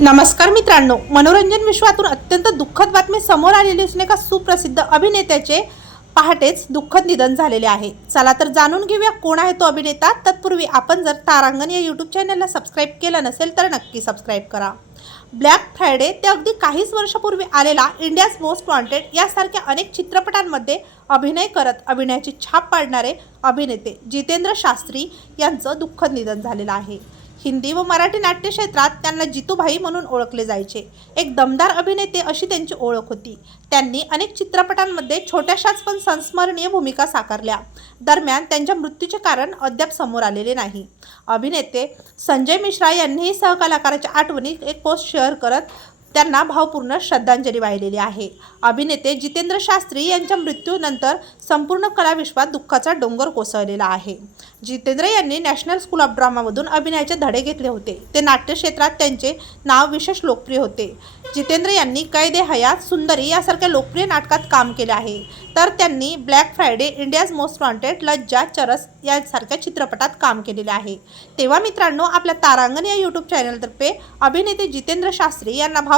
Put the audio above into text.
नमस्कार मित्रांनो मनोरंजन विश्वातून अत्यंत दुःखद बातमी समोर आलेली असून एका सुप्रसिद्ध अभिनेत्याचे पहाटेच दुःखद निधन झालेले आहे. चला तर जाणून घेऊया कोण आहे तो अभिनेता. तत्पूर्वी आपण जर तारांगण या यूट्यूब चॅनलला सबस्क्राईब केलं नसेल तर नक्की सबस्क्राईब करा. ब्लॅक फ्रायडे ते अगदी काहीच वर्षापूर्वी आलेला इंडियाज मोस्ट वॉन्टेड यासारख्या अनेक चित्रपटांमध्ये अभिनय करत अभिनयाची छाप पाडणारे अभिनेते जितेंद्र शास्त्री यांचं दुःखद निधन झालेलं आहे. हिंदी व मराठी नाट्यक्षेत्रात त्यांना जितूभाई म्हणून ओळखले जायचे. एक दमदार अभिनेते अशी त्यांची ओळख होती. त्यांनी अनेक चित्रपटांमध्ये छोट्याशाच पण संस्मरणीय भूमिका साकारल्या. दरम्यान त्यांच्या मृत्यूचे कारण अद्याप समोर आलेले नाही. अभिनेते संजय मिश्रा यांनीही सहकलाकाराच्या आठवणीत एक पोस्ट शेअर करत त्यांना भावपूर्ण श्रद्धांजली वाहिलेली आहे. अभिनेते जितेंद्र शास्त्री यांच्या मृत्यूनंतर संपूर्ण कलाविश्वात दुःखाचा डोंगर कोसळलेला आहे. जितेंद्र यांनी नॅशनल स्कूल ऑफ ड्रामामधून अभिनयाचे धडे घेतले होते. ते नाट्यक्षेत्रात त्यांचे नाव विशेष लोकप्रिय होते. जितेंद्र यांनी कैदे हयात सुंदरी यासारख्या लोकप्रिय नाटकात काम केले आहे. तर त्यांनी black Friday India's most wanted Lajja Charas यासारख्या चित्रपटात काम केलेले आहे. तेव्हा मित्रांनो आपल्या तारांगण या यूट्यूब चॅनलतर्फे अभिनेते जितेंद्र शास्त्री यांना भाव